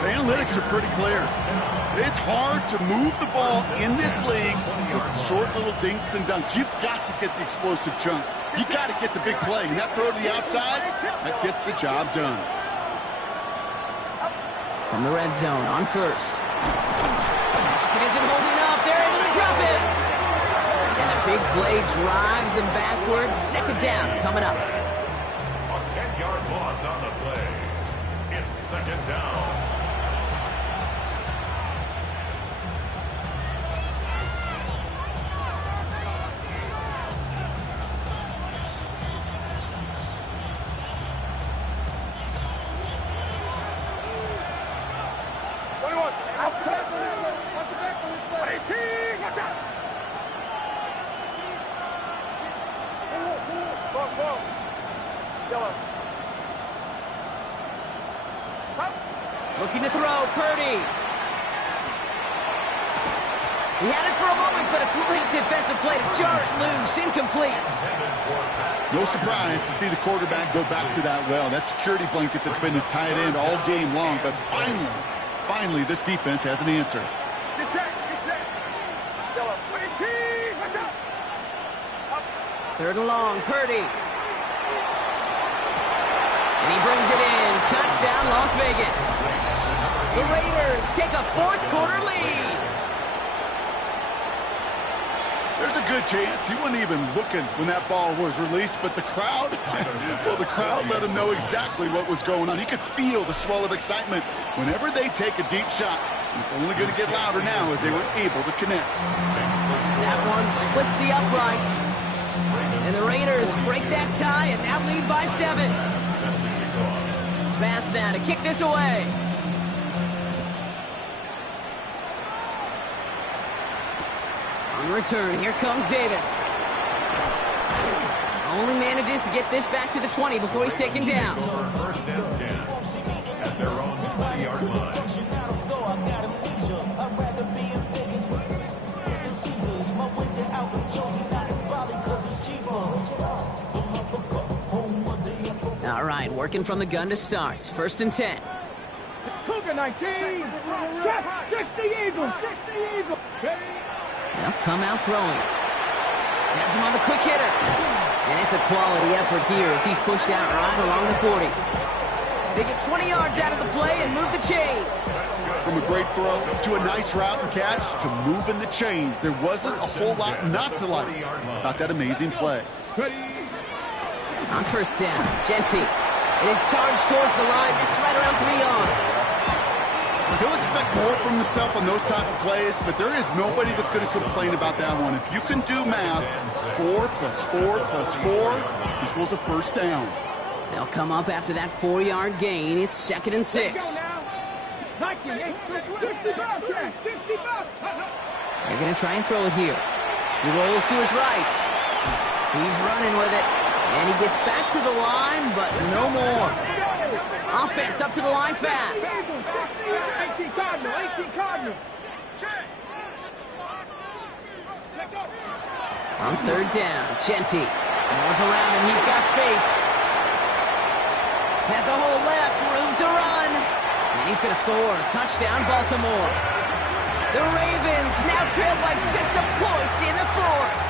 The analytics are pretty clear. It's hard to move the ball in this league with short little dinks and dunks. You've got to get the explosive chunk. You've got to get the big play. And that throw to the outside, that gets the job done. From the red zone on first. It isn't holding up. They're able to drop it. And the big play drives them backwards. Second down coming up. A 10-yard loss on the play. It's second down. Looking to throw, Purdy. He had it for a moment, but a great defensive play to jar it loose. Incomplete. No surprise to see the quarterback go back to that well. That security blanket that's been his tight end all game long. But finally, this defense has an answer. Third and long, Purdy. And he brings it in. Touchdown, Las Vegas. The Raiders take a fourth quarter lead. There's a good chance he wasn't even looking when that ball was released, but the crowd, well, the crowd let him know exactly what was going on. He could feel the swell of excitement whenever they take a deep shot. It's only going to get louder now as they were able to connect. That one splits the uprights. And the Raiders break that tie and now lead by 7. Pass now to kick this away. On return, here comes Davis. Only manages to get this back to the 20 before he's taken down. First and 10 at their own 20-yard line. All right, working from the gun to start. First and 10. Cougar 19. Just the Eagles. They'll come out throwing. Has him on the quick hitter. And it's a quality effort here as he's pushed out right along the 40. They get 20 yards out of the play and move the chains. From a great throw to a nice route and catch to moving the chains. There wasn't a whole lot not to like about that amazing play. On first down, Genty. It is charged towards the line. It's right around 3 yards. He'll expect more from himself on those type of plays, but there is nobody that's going to complain about that one. If you can do math, 4 plus 4 plus 4 equals a first down. They'll come up after that 4-yard gain. It's second and 6. They're going to try and throw it here. He rolls to his right. He's running with it. And he gets back to the line, but no more. Offense up to the line fast. 18 Cardinal. On third down, Genty. Runs around and he's got space. Has a hole left, room to run. And he's going to score. Touchdown, Baltimore. The Ravens now trail by just a point in the fourth.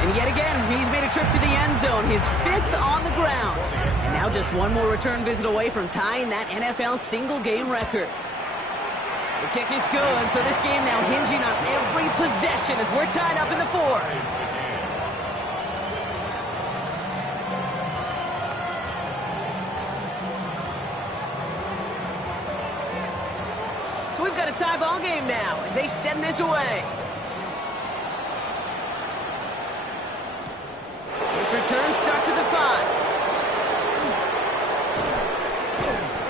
And yet again, he's made a trip to the end zone, his 5th on the ground. And now just one more return visit away from tying that NFL single-game record. The kick is good, so this game now hinging on every possession as we're tied up in the 4th. So we've got a tie ball game now as they send this away. This return starts at the 5.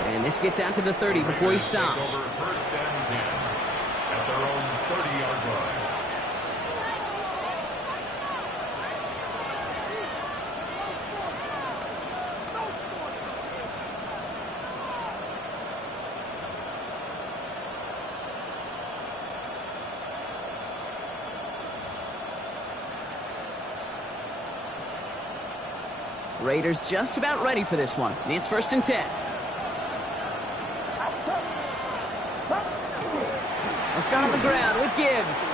And this gets out to the 30 before he stopped. Over first and 10 at their own 30-yard line. Raiders just about ready for this one. It's 1st and 10. They'll start on the ground with Gibbs.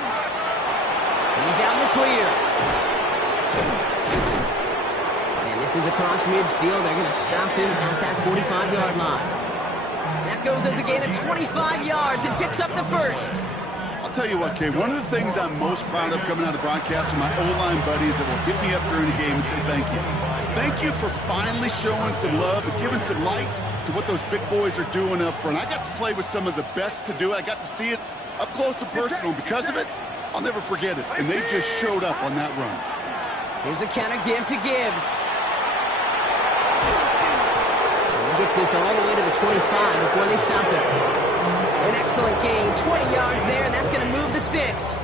He's out in the clear. And this is across midfield. They're going to stop him at that 45-yard line. That goes as a gain of 25 yards and picks up the first. I'll tell you what, Kay, one of the things I'm most proud of coming out of broadcast are my O-line buddies that will hit me up during the game and say thank you. Thank you for finally showing some love and giving some light to what those big boys are doing up front. I got to play with some of the best to do it. I got to see it up close and personal. Because of it, I'll never forget it. And they just showed up on that run. Here's a counter give to Gibbs. And he gets this all the way to the 25 before they stop him. An excellent gain, 20 yards there, and that's going to move the sticks.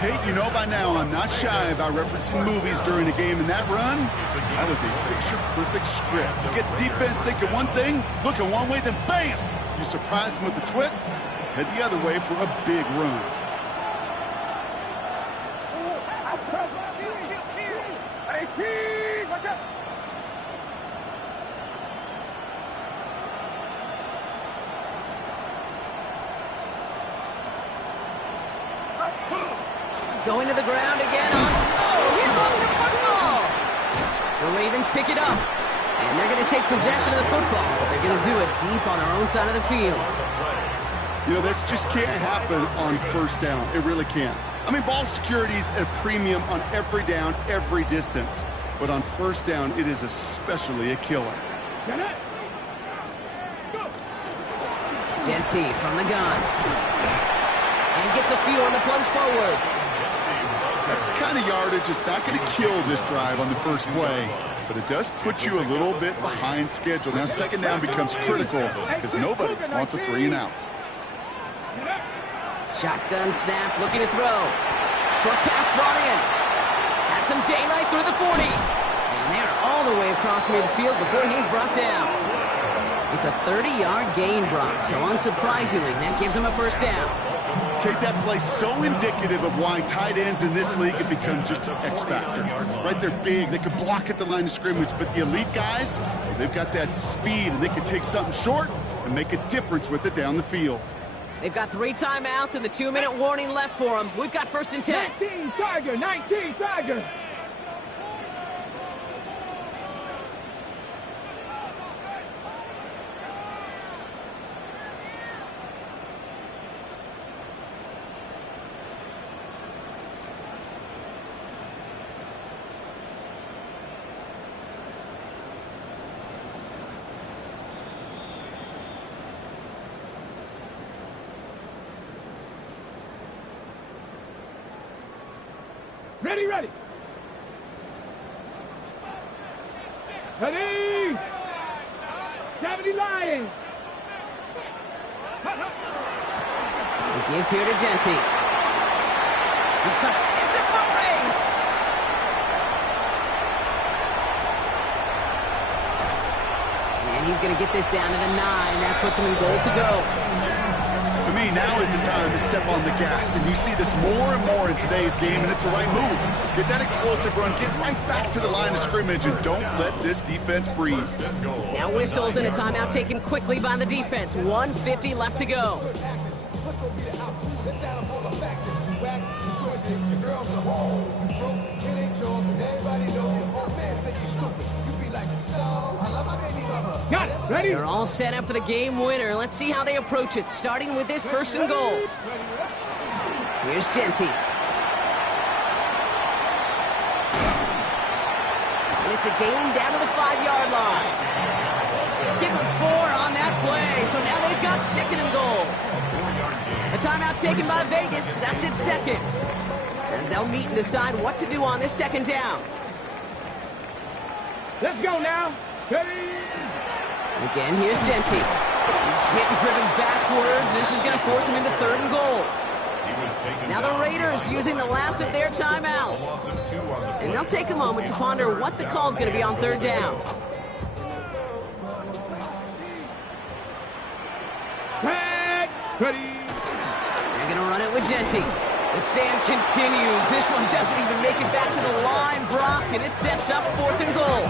Hey, you know by now I'm not shy about referencing movies during the game, and that run, that was a picture-perfect script. You get the defense thinking one thing, looking one way, then bam! You surprise them with the twist, head the other way for a big run. Going to the ground again. Oh, he lost the football. The Ravens pick it up. And they're going to take possession of the football. But they're going to do it deep on their own side of the field. You know, this just can't happen on 1st down. It really can't. I mean, ball security's a premium on every down, every distance. But on 1st down, it is especially a killer. Genty from the gun. And gets a few on the plunge forward. That's the kind of yardage it's not going to kill this drive on the first play, but it does put you a little bit behind schedule. Now 2nd down becomes critical because nobody wants a 3 and out. Shotgun snap, looking to throw. Short pass brought in. Has some daylight through the 40. And they're all the way across midfield before he's brought down. It's a 30-yard gain, Brock, so unsurprisingly, that gives him a 1st down. Kate, that play so indicative of why tight ends in this league have become just an X factor. Right, they're big, they can block at the line of scrimmage, but the elite guys, well, they've got that speed, and they can take something short and make a difference with it down the field. They've got 3 timeouts and the 2-minute warning left for them. We've got 1st and 10. 19 Tiger, 19 Tiger. Ready, ready. Ready. 70 Lions. We give here to Genty. It's a foot race. And he's going to get this down to the 9. That puts him in goal to go. To me, now is the time to step on the gas, and you see this more and more in today's game, and it's the right move. Get that explosive run, get right back to the line of scrimmage, and don't let this defense breathe. Now whistles and a timeout taken quickly by the defense. 1:50 left to go. Got it. Ready? They're all set up for the game winner. Let's see how they approach it, starting with this 1st and goal. Here's Genty. And it's a gain down to the 5-yard line. Give him 4 on that play. So now they've got 2nd and goal. A timeout taken by Vegas. That's its 2nd. As they'll meet and decide what to do on this 2nd down. Let's go now. Ready? Again, here's Genty. He's hit and driven backwards. This is going to force him into 3rd and goal. Now the Raiders using the last of their timeouts. And they'll take a moment to ponder what the call is going to be on 3rd down. Ready? They're going to run it with Genty. The stand continues. This one doesn't even make it back to the line, Brock, and it sets up 4th and goal.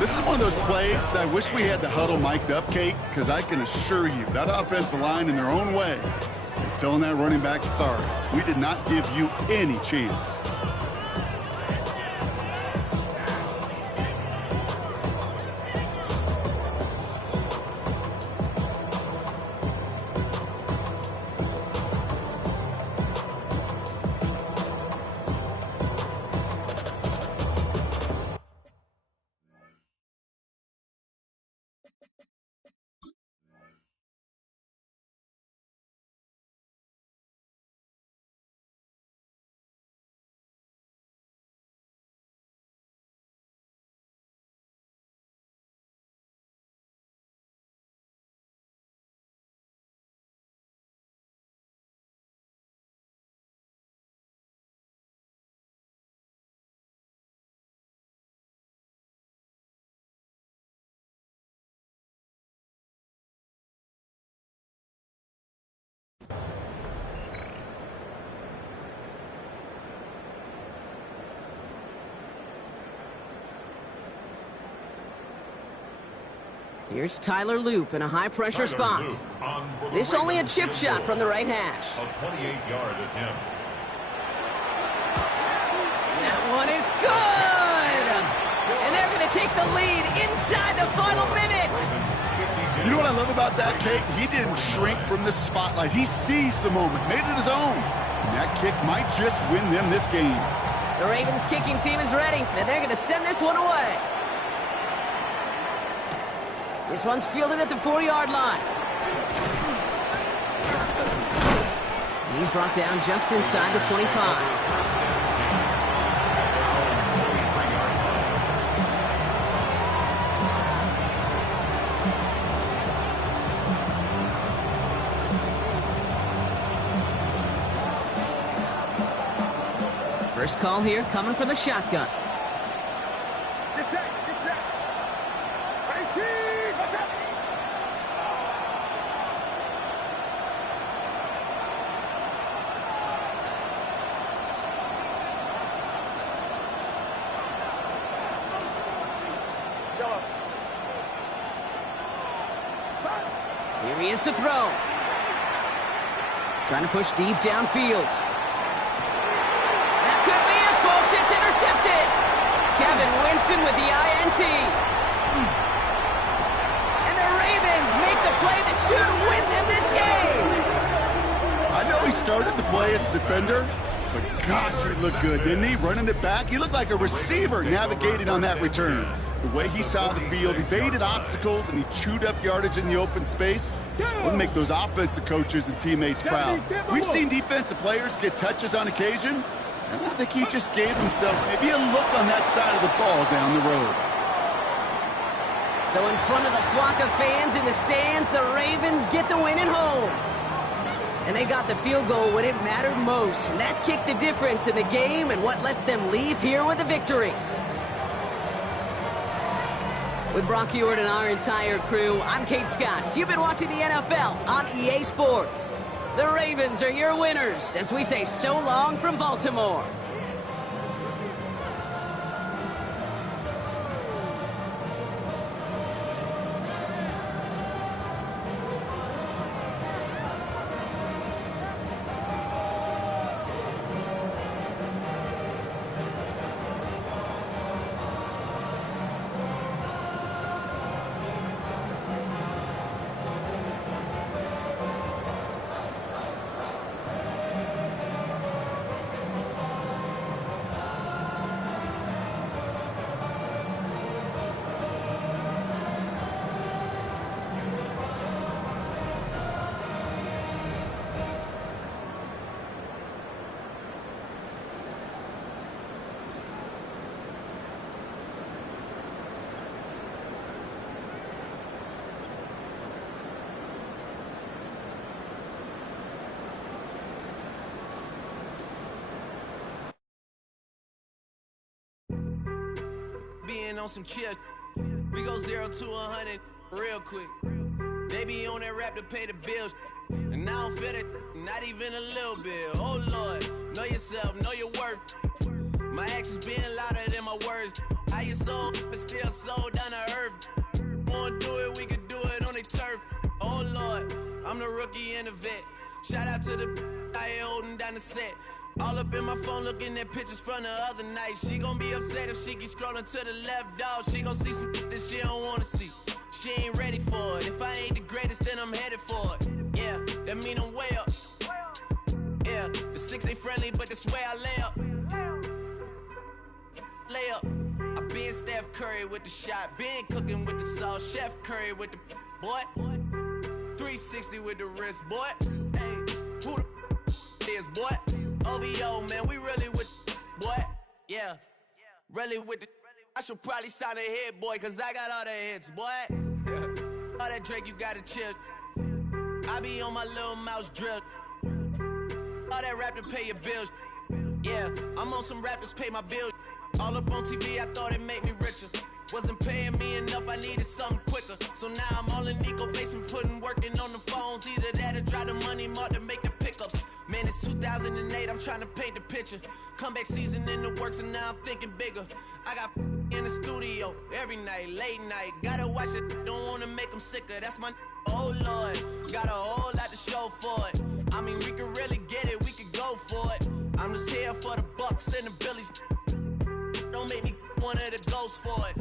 This is one of those plays that I wish we had the huddle mic'd up, Kate, because I can assure you that offensive line in their own way is telling that running back, sorry, we did not give you any chance. Here's Tyler Loop in a high-pressure spot. This only a chip shot from the right hash. A 28-yard attempt. That one is good! And they're going to take the lead inside the final minute. You know what I love about that, Kate? He didn't shrink from the spotlight. He seized the moment, made it his own. And that kick might just win them this game. The Ravens kicking team is ready, and they're going to send this one away. This one's fielded at the 4-yard line. And he's brought down just inside the 25. First call here coming from the shotgun. Here he is to throw. Trying to push deep downfield. That could be it, folks. It's intercepted. Kevin Winston with the INT. And the Ravens make the play that should win them this game. I know he started the play as a defender, but gosh, he looked good, didn't he? Running it back. He looked like a receiver navigating on that return. The way he saw the field, evaded obstacles, and he chewed up yardage in the open space. Would make those offensive coaches and teammates proud. We've seen defensive players get touches on occasion, and I think he just gave himself maybe a look on that side of the ball down the road. So in front of the flock of fans in the stands, the Ravens get the win at home. And they got the field goal when it mattered most. And that kicked the difference in the game and what lets them leave here with a victory. With Brock Huard and our entire crew, I'm Kate Scott. You've been watching the NFL on EA Sports. The Ravens are your winners as we say so long from Baltimore. On some chill, we go 0 to 100 real quick. They be on that rap to pay the bills, and I don't feel it, not even a little bit. Oh Lord, know yourself, know your worth. My actions being louder than my words. I is so, but still so down to earth. Wanna do it, we could do it on the turf. Oh Lord, I'm the rookie and the vet. Shout out to the I ain't holding down the set. All up in my phone looking at pictures from the other night. She gon' be upset if she keep scrolling to the left, dog. She gon' see some that she don't wanna see. She ain't ready for it. If I ain't the greatest, then I'm headed for it. Yeah, that mean I'm way up. Yeah, the 6 ain't friendly, but that's where I lay up. Lay up. I been Steph Curry with the shot. Been cooking with the sauce. Chef Curry with the boy. 360 with the wrist, boy. Hey, who the is, boy? OVO, man, we really with boy. Yeah, really with the. I should probably sign a hit, boy, cause I got all the hits, boy. All that Drake, you gotta chill. I be on my little mouse drill. All that rap to pay your bills. Yeah, I'm on some rappers pay my bills. All up on TV, I thought it made me richer. Wasn't paying me enough, I needed something quicker. So now I'm all in Nico basement, working on the phones. Either that or drive the money mark to make the pickups. Man, it's 2008, I'm trying to paint the picture. Comeback season in the works and now I'm thinking bigger. I got in the studio every night, late night. Gotta watch it, don't wanna make them sicker. That's my oh Lord, got a whole lot to show for it. I mean, we could really get it, we could go for it. I'm just here for the Bucks and the Billies. Don't make me one of the ghosts for it.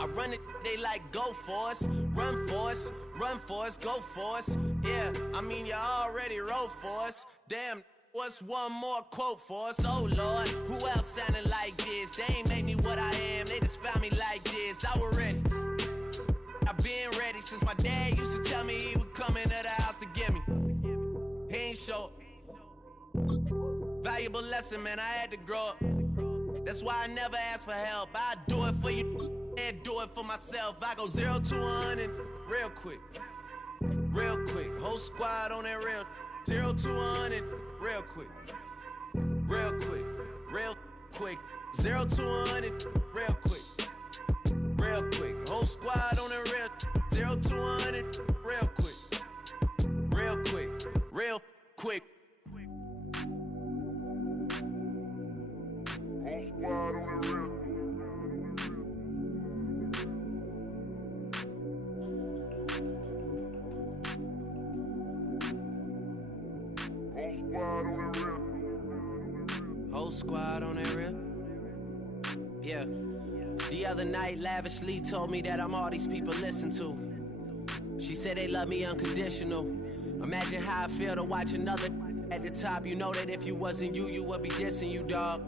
I run it, they like go for us. Run for us, go for us. Yeah, I mean you already wrote for us. Damn, what's one more quote for us? Oh Lord, who else sounded like this? They ain't made me what I am, they just found me like this. I was ready, I've been ready since my dad used to tell me he would come into the house to get me. He ain't show. Valuable lesson, man, I had to grow up. That's why I never ask for help. I do it for you and do it for myself. I go 0 to 100 real quick. Real quick. Whole squad on that real. 0 to 100 real quick. Real quick. Real quick. 0 to 100 real quick. Real quick. Whole squad on that real. 0 to 100 real quick. Real quick. Real quick. Squad on the real. Whole squad on that real. Yeah. The other night, lavishly told me that I'm all these people listen to. She said they love me unconditional. Imagine how I feel to watch another at the top. You know that if you wasn't you, you would be dissing you, dog.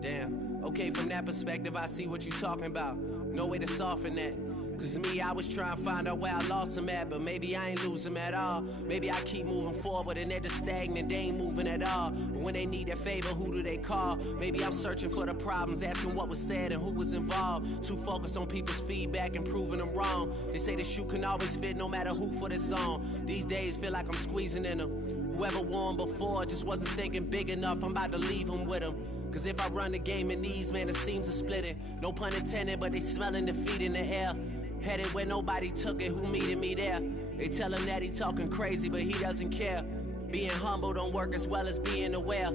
Damn, okay, from that perspective, I see what you talking about. No way to soften that. Cause me, I was trying to find out where I lost them at, but maybe I ain't lose them at all. Maybe I keep moving forward and they're just stagnant, they ain't moving at all. But when they need their favor, who do they call? Maybe I'm searching for the problems, asking what was said and who was involved. Too focused on people's feedback and proving them wrong. They say the shoe can always fit no matter who for the song. These days feel like I'm squeezing in them. Whoever won before just wasn't thinking big enough, I'm about to leave them with them. Cause if I run the game in these, man, the seams are splitting. No pun intended, but they smelling defeat in the air. Headed where nobody took it, who meeting me there? They tell him that he talking crazy, but he doesn't care. Being humble don't work as well as being aware.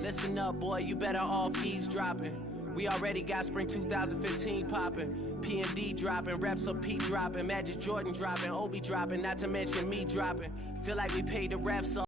Listen up, boy, you better off eavesdropping. We already got spring 2015 popping. P&D dropping, reps up P dropping, Magic Jordan dropping, Obi dropping, not to mention me dropping. Feel like we paid the refs off.